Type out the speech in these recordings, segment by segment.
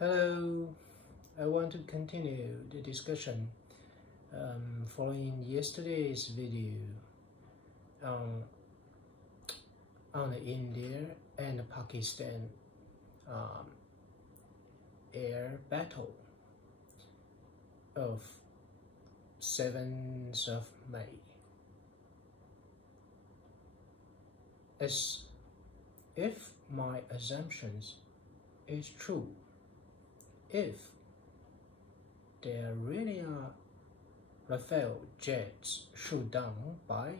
Hello, I want to continue the discussion following yesterday's video on the India and Pakistan air battle of 7th of May. As if my assumptions is true, if there really are Rafale jets shot down by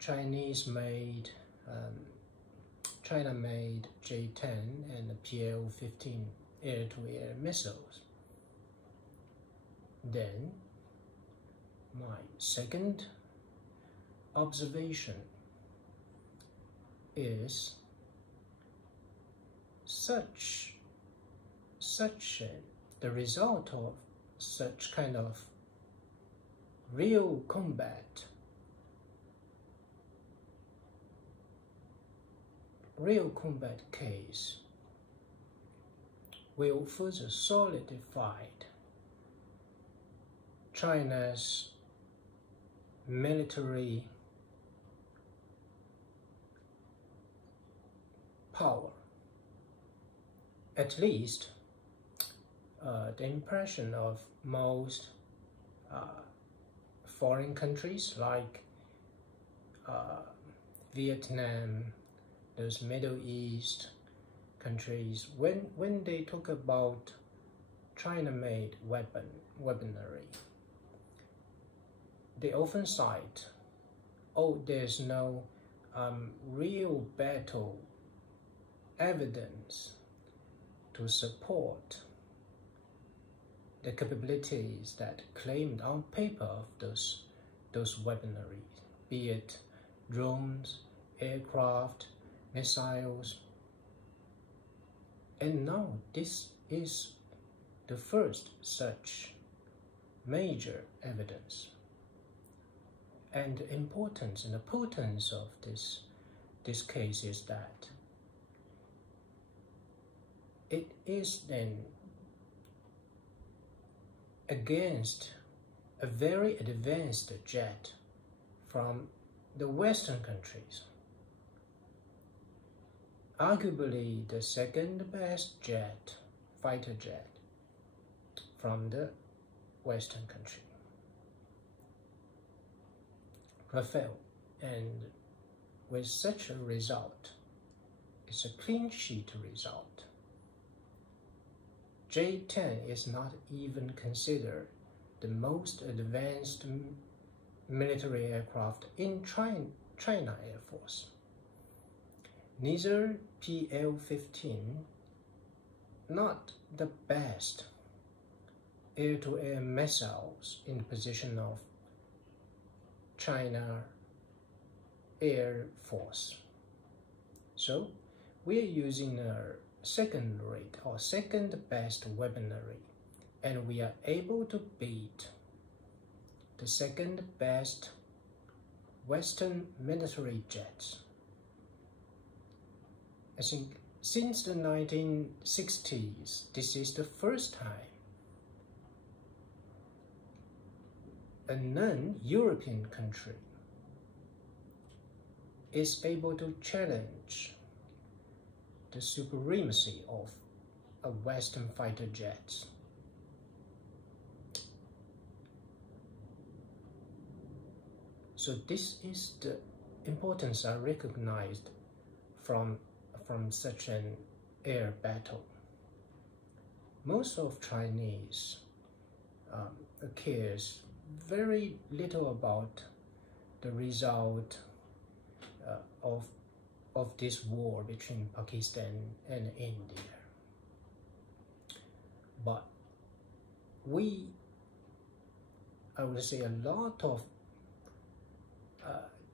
China-made J-10 and PL-15 air-to-air missiles, then my second observation is the result of such kind of real combat case will further solidify China's military power. At least the impression of most foreign countries like Vietnam, those Middle East countries, when they talk about China-made weaponry, they often cite, oh, there's no real battle evidence to support the capabilities that claimed on paper of those weaponry, be it drones, aircraft, missiles. And now this is the first such major evidence. And the importance and the potence of this case is that it is then against a very advanced jet from the Western countries, arguably the second best fighter jet from the Western country, Rafale. And with such a result, it's a clean sheet result. J-10 is not even considered the most advanced military aircraft in China Air Force. Neither PL-15, not the best air-to-air missiles in the position of China Air Force. So we are using a second-rate or second-best weaponry, and we are able to beat the second-best Western military jets. I think since the 1960s, this is the first time a non-European country is able to challenge the supremacy of a Western fighter jets. So this is the importance I recognized from such an air battle. Most of Chinese cares very little about the result of this war between Pakistan and India. But I would say a lot of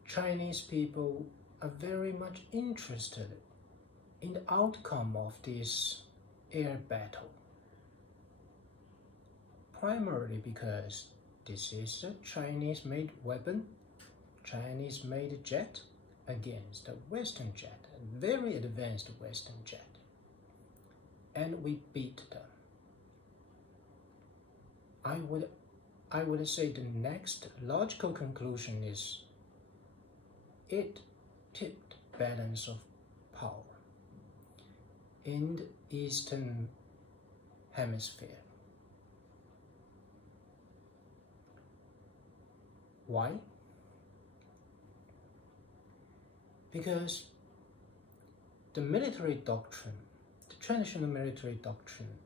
Chinese people are very much interested in the outcome of this air battle, primarily because this is a Chinese-made weapon, Chinese-made jet against a Western jet, a very advanced Western jet. and we beat them. I would say the next logical conclusion is it tipped balance of power in the Eastern Hemisphere. Why? Because the military doctrine, the traditional military doctrine,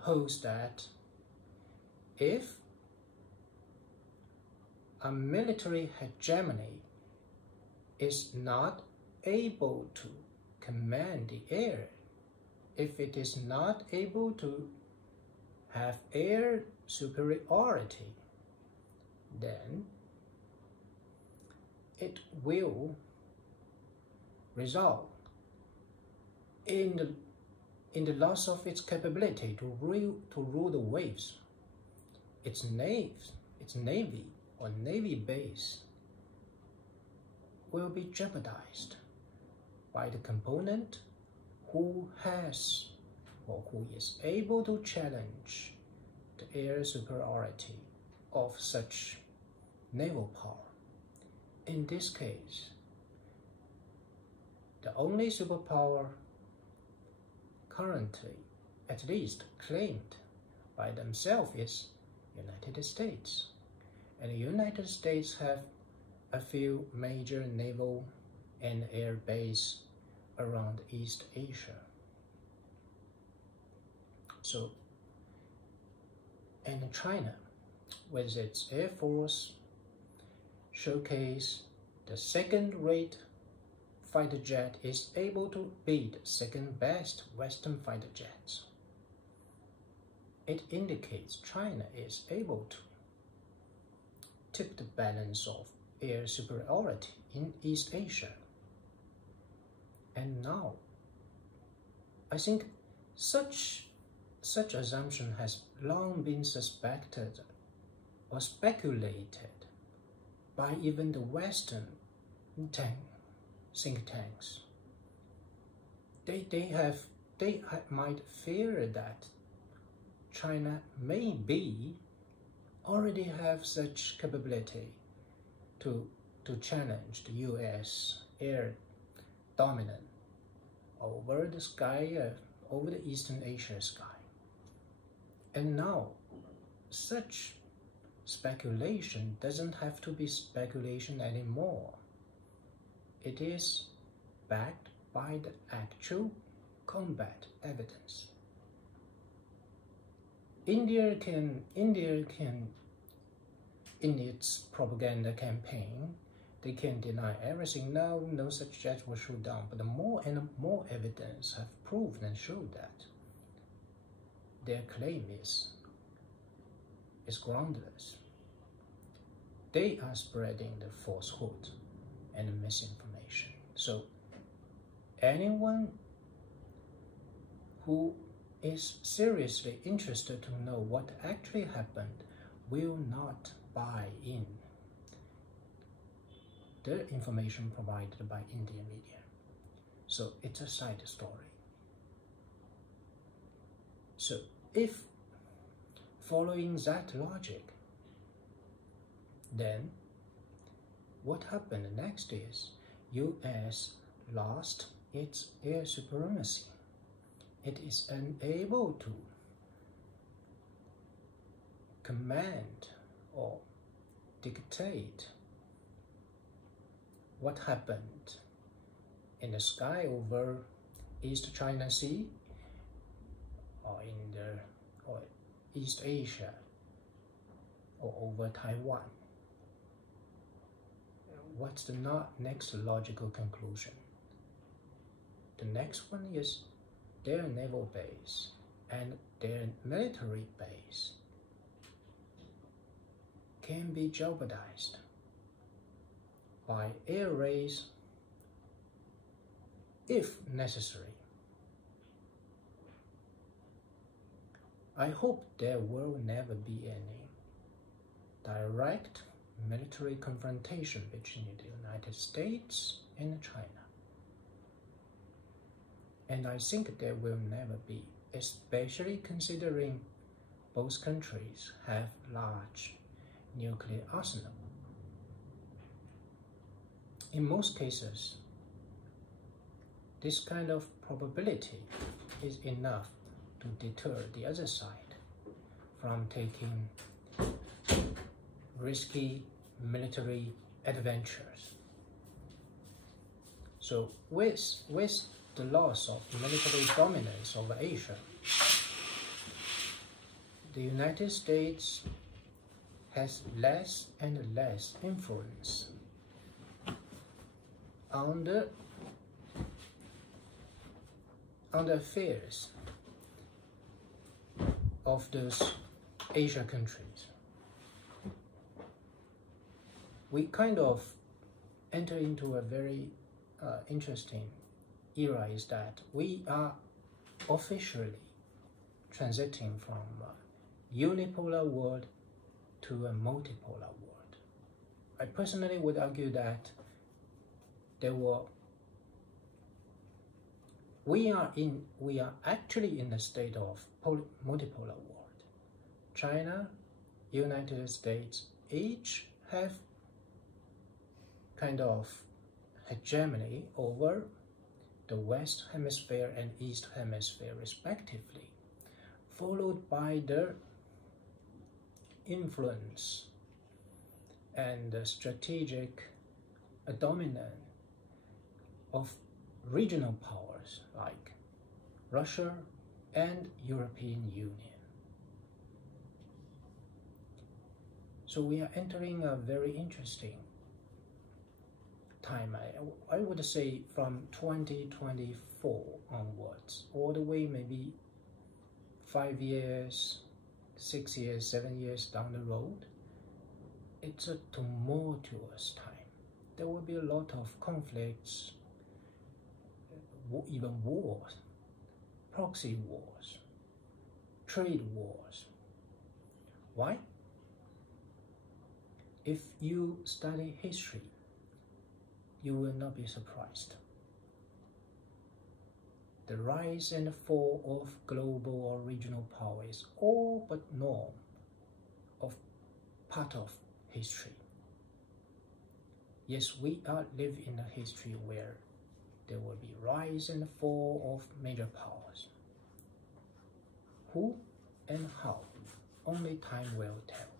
holds that if a military hegemony is not able to command the air, if it is not able to have air superiority, then it will result in the loss of its capability to rule the waves. Its navy or navy base will be jeopardized by the component who has or who is able to challenge the air superiority of such naval power. In this case, the only superpower currently, at least claimed by themselves, is United States. And the United States have a few major naval and air bases around East Asia. So, and China, with its Air Force, showcase the second-rate fighter jet is able to beat second-best Western fighter jets. It indicates China is able to tip the balance of air superiority in East Asia. And now, I think such assumption has long been suspected or speculated by even the Western think tanks. They might fear that China maybe already have such capability to challenge the U.S. air dominance over the sky, over the Eastern Asia sky. And now, such speculation doesn't have to be speculation anymore. It is backed by the actual combat evidence. India can, in its propaganda campaign, they can deny everything. No such jets will shoot down. But the more and more evidence have proved and showed that their claim is groundless. They are spreading the falsehood and the misinformation. So anyone who is seriously interested to know what actually happened will not buy in the information provided by Indian media. So it's a side story. So if following that logic, then what happened next is US lost its air supremacy. It is unable to command or dictate what happened in the sky over East China Sea or East Asia or over Taiwan. What's the next logical conclusion? The next one is their naval base and their military base can be jeopardized by air raids if necessary. I hope there will never be any direct military confrontation between the United States and China. And I think there will never be, especially considering both countries have large nuclear arsenal. In most cases, this kind of probability is enough to deter the other side from taking risky military adventures. So with the loss of military dominance over Asia, the United States has less and less influence on the affairs of those Asia countries. We kind of enter into a very interesting era, is that we are officially transiting from a unipolar world to a multipolar world. I personally would argue that we are actually in a state of multipolar world. China, United States, each have kind of hegemony over the West Hemisphere and East Hemisphere respectively, followed by the influence and the strategic dominance of regional powers like Russia and European Union. So we are entering a very interesting time. I would say from 2024 onwards, all the way maybe 5 years, 6 years, 7 years down the road, it's a tumultuous time. There will be a lot of conflicts, even wars, proxy wars, trade wars. Why? If you study history, you will not be surprised. The rise and fall of global or regional power is all but norm of part of history. Yes, we are living in a history where there will be rise and fall of major powers. Who and how, only time will tell.